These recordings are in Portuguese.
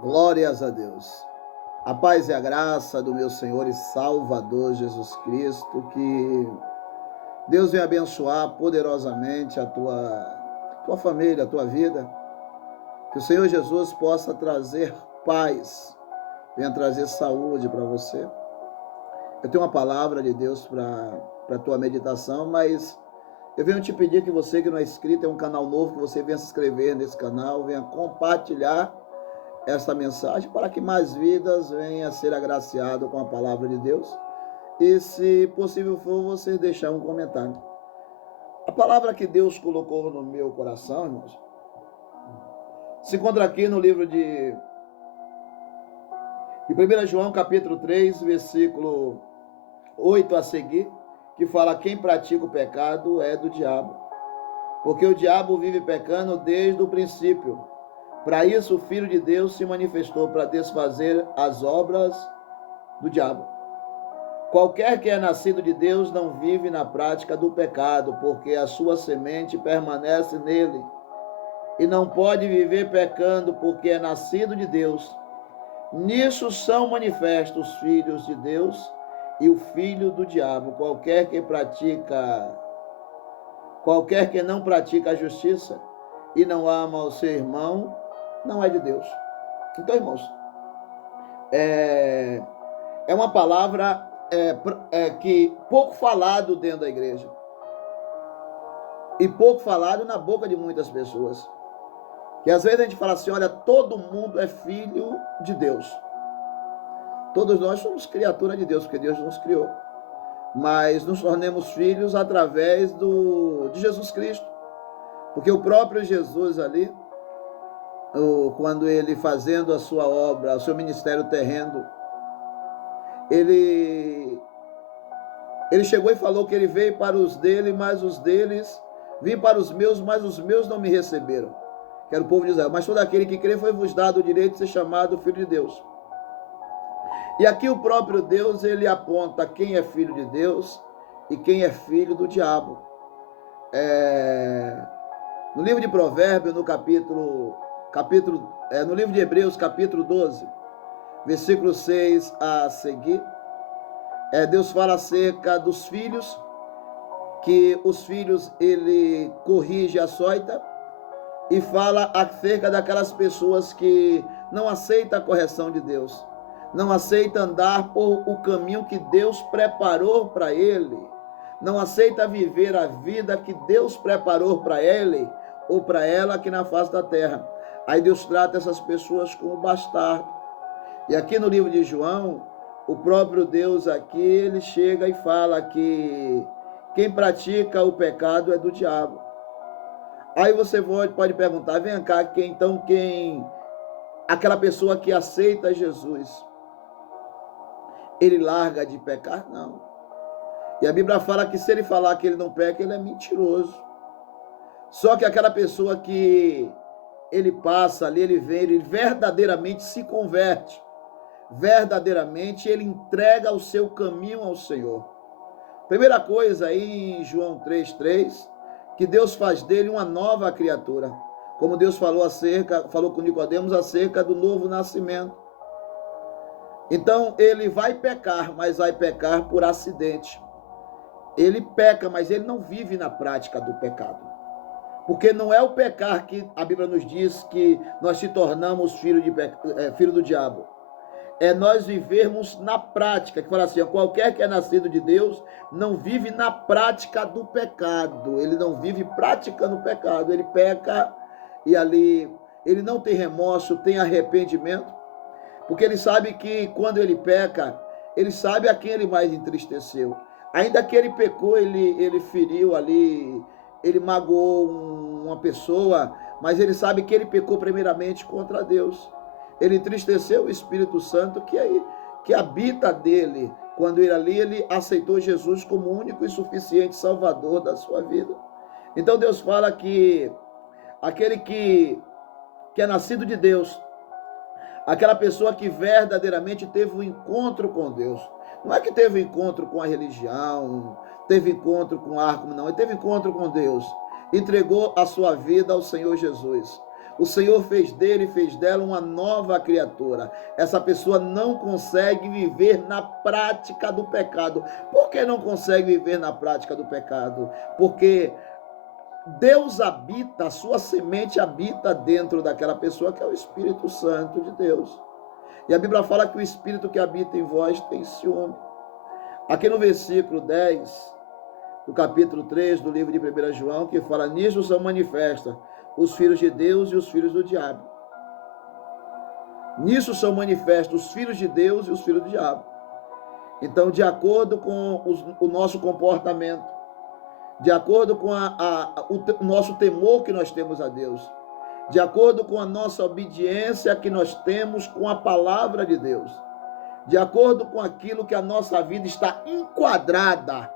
Glórias a Deus. A paz e a graça do meu Senhor e Salvador Jesus Cristo, que Deus venha abençoar poderosamente a tua família, a tua vida. Que o Senhor Jesus possa trazer paz, venha trazer saúde para você. Eu tenho uma palavra de Deus para a tua meditação, mas eu venho te pedir que você que não é inscrito, é um canal novo, que você venha se inscrever nesse canal, venha compartilhar esta mensagem para que mais vidas venham a ser agraciadas com a palavra de Deus. E se possível for, você deixar um comentário. A palavra que Deus colocou no meu coração, irmãos, se encontra aqui no livro de 1 João capítulo 3, versículo 8 a seguir, que fala: quem pratica o pecado é do diabo, porque o diabo vive pecando desde o princípio. Para isso, o Filho de Deus se manifestou para desfazer as obras do diabo. Qualquer que é nascido de Deus não vive na prática do pecado, porque a sua semente permanece nele. E não pode viver pecando, porque é nascido de Deus. Nisso são manifestos os filhos de Deus e o filho do diabo. Qualquer que não pratica a justiça e não ama o seu irmão, não é de Deus. Então, irmãos, é uma palavra que pouco falado dentro da igreja e pouco falado na boca de muitas pessoas. Que às vezes a gente fala assim: olha, todo mundo é filho de Deus. Todos nós somos criatura de Deus, porque Deus nos criou. Mas nos tornamos filhos através de Jesus Cristo. Porque o próprio Jesus ali, quando ele fazendo a sua obra, o seu ministério terreno, ele chegou e falou que ele veio para os dele, mas os deles, vim para os meus, mas os meus não me receberam, que era o povo de Israel. Mas todo aquele que crê foi-vos dado o direito de ser chamado filho de Deus. E aqui o próprio Deus, ele aponta quem é filho de Deus e quem é filho do diabo. No livro de Provérbios, no livro de Hebreus, capítulo 12, versículo 6 a seguir, Deus fala acerca dos filhos, que os filhos ele corrige, açoita, e fala acerca daquelas pessoas que não aceitam a correção de Deus, não aceita andar por o caminho que Deus preparou para ele, não aceita viver a vida que Deus preparou para ele ou para ela aqui na face da terra. Aí Deus trata essas pessoas como bastardo. E aqui no livro de João, o próprio Deus aqui, ele chega e fala que quem pratica o pecado é do diabo. Aí você pode perguntar: vem cá, aquela pessoa que aceita Jesus, ele larga de pecar? Não. E a Bíblia fala que se ele falar que ele não peca, ele é mentiroso. Só que aquela pessoa que ele passa ali, ele vem, ele verdadeiramente se converte, verdadeiramente ele entrega o seu caminho ao Senhor. Primeira coisa aí em João 3,3, que Deus faz dele uma nova criatura, como Deus falou com Nicodemos acerca do novo nascimento. Então ele vai pecar, mas vai pecar por acidente. Ele peca, mas ele não vive na prática do pecado. Porque não é o pecar que a Bíblia nos diz que nós se tornamos filho do diabo. É nós vivermos na prática, que fala assim: qualquer que é nascido de Deus não vive na prática do pecado. Ele não vive praticando o pecado. Ele peca e ali ele não tem remorso, tem arrependimento. Porque ele sabe que quando ele peca, ele sabe a quem ele mais entristeceu. Ainda que ele pecou, ele feriu ali, ele magoou uma pessoa, mas ele sabe que ele pecou primeiramente contra Deus. Ele entristeceu o Espírito Santo que habita dele, quando ele aceitou Jesus como o único e suficiente Salvador da sua vida. Então Deus fala que aquele que é nascido de Deus, aquela pessoa que verdadeiramente teve um encontro com Deus, não é que teve encontro com a religião, teve encontro com o arco, não, ele teve encontro com Deus, entregou a sua vida ao Senhor Jesus. O Senhor fez dele e fez dela uma nova criatura. Essa pessoa não consegue viver na prática do pecado. Por que não consegue viver na prática do pecado? Porque Deus habita, a sua semente habita dentro daquela pessoa, que é o Espírito Santo de Deus. E a Bíblia fala que o Espírito que habita em vós tem ciúme. Aqui no versículo 10, do capítulo 3 do livro de 1 João, que fala: nisso são manifestas os filhos de Deus e os filhos do diabo. Nisso são manifestos os filhos de Deus e os filhos do diabo. Então, de acordo com o nosso comportamento, de acordo com o nosso temor que nós temos a Deus, de acordo com a nossa obediência que nós temos com a palavra de Deus, de acordo com aquilo que a nossa vida está enquadrada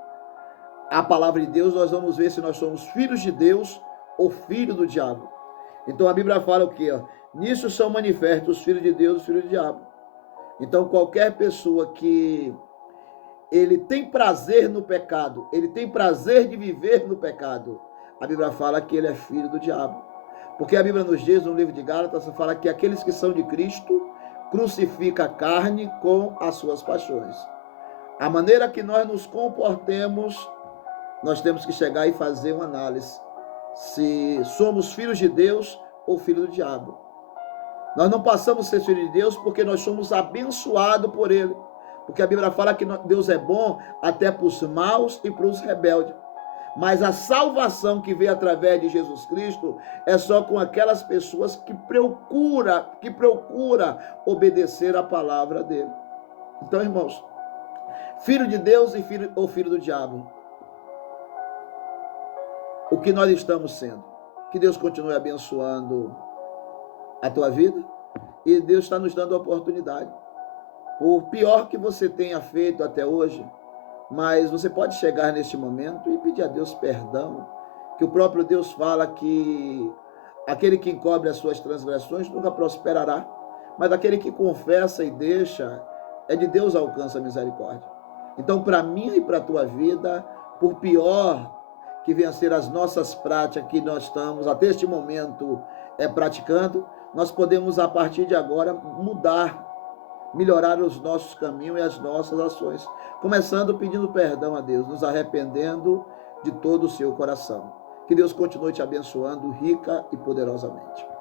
à palavra de Deus, nós vamos ver se nós somos filhos de Deus ou filhos do diabo. Então a Bíblia fala o quê? Nisso são manifestos os filhos de Deus e os filhos do diabo. Então qualquer pessoa que ele tem prazer no pecado, ele tem prazer de viver no pecado, a Bíblia fala que ele é filho do diabo. Porque a Bíblia nos diz, no livro de Gálatas, fala que aqueles que são de Cristo crucificam a carne com as suas paixões. A maneira que nós nos comportemos, nós temos que chegar e fazer uma análise se somos filhos de Deus ou filhos do diabo. Nós não passamos a ser filhos de Deus porque nós somos abençoados por Ele. Porque a Bíblia fala que Deus é bom até para os maus e para os rebeldes. Mas a salvação que veio através de Jesus Cristo é só com aquelas pessoas que procura obedecer a palavra dele. Então, irmãos, filho de Deus e filho do diabo, o que nós estamos sendo? Que Deus continue abençoando a tua vida, e Deus está nos dando a oportunidade. Por pior que você tenha feito até hoje, mas você pode chegar neste momento e pedir a Deus perdão, que o próprio Deus fala que aquele que encobre as suas transgressões nunca prosperará, mas aquele que confessa e deixa, é de Deus alcança a misericórdia. Então, para mim e para a tua vida, por pior que venham a ser as nossas práticas que nós estamos até este momento praticando, nós podemos a partir de agora mudar, melhorar os nossos caminhos e as nossas ações, começando pedindo perdão a Deus, nos arrependendo de todo o seu coração. Que Deus continue te abençoando rica e poderosamente.